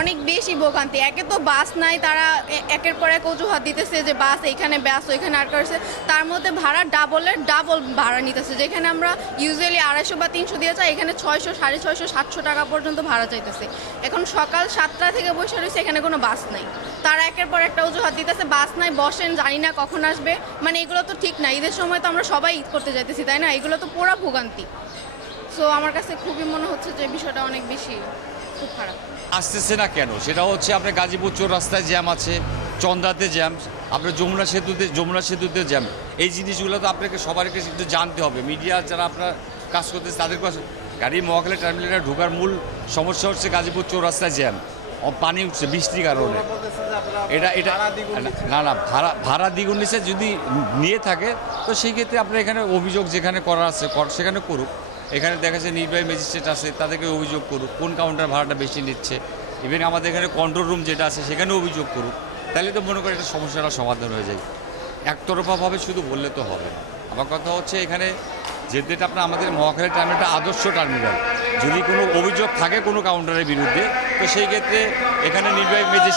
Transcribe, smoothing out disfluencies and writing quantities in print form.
অনেক বেশি ভোগান্তি। একে তো বাস নাই, তারা একের পর এক অজুহাত দিতেছে যে বাস এইখানে, বাস ওইখানে আটকা রয়েছে। তার মধ্যে ভাড়া ডাবলের ডাবল ভাড়া নিতেছে, যেখানে আমরা ইউজুয়ালি 250 বা 300 দিয়ে চাই, এখানে 600, 650, 700 টাকা পর্যন্ত ভাড়া চাইতেছে। এখন সকাল 7টা থেকে বসে রয়েছে, এখানে কোনো বাস নাই। তারা একের পর একটা অজুহাত দিতেছে, বাস নাই, বসেন, জানি না কখন আসবে। মানে এগুলো তো ঠিক না। ঈদের সময় তো আমরা সবাই ঈদ করতে যাইতেছি, তাই না? এগুলো তো পুরা ভোগান্তি। সো আমার কাছে খুবই মনে হচ্ছে যে বিষয়টা অনেক বেশি খুব খারাপ। আসতেছে না কেন, সেটা হচ্ছে আপনার গাজীপুর চৌরাস্তায় জ্যাম আছে, চন্দ্রাতে জ্যাম, আপনার যমুনা সেতুতে জ্যাম। এই জিনিসগুলো তো আপনাকে সবাইকে একটু জানতে হবে। মিডিয়া যারা আপনার কাজ করতেছে তাদের কাছে গাড়ি মহাখালী টার্মিনালে ঢোকার মূল সমস্যা হচ্ছে গাজীপুর চৌরাস্তায় জ্যাম, পানি উঠছে বৃষ্টির কারণে। এটা না ভাড়া দ্বিগুণ নিচে যদি নিয়ে থাকে তো সেই ক্ষেত্রে আপনার এখানে অভিযোগ যেখানে করা আছে সেখানে করুক। এখানে দেখা যাচ্ছে নির্বাহী ম্যাজিস্ট্রেট আছে, তাদেরকে অভিযোগ করুক কোন কাউন্টার ভাড়াটা বেশি নিচ্ছে। ইভেন আমাদের এখানে কন্ট্রোল রুম যেটা আছে সেখানে অভিযোগ করুক। তাহলে তো মনে করি একটা সমস্যাটা সমাধান হয়ে যায়। একতরফাভাবে শুধু বললে তো হবে না। আমার কথা হচ্ছে এখানে যেটা আপনার আমাদের মহাখালী টার্মিনালটা আদর্শ টার্মিনাল, যদি কোনো অভিযোগ থাকে কোনো কাউন্টারের বিরুদ্ধে তো সেই ক্ষেত্রে এখানে নির্বাহী ম্যাজিস্ট্রেট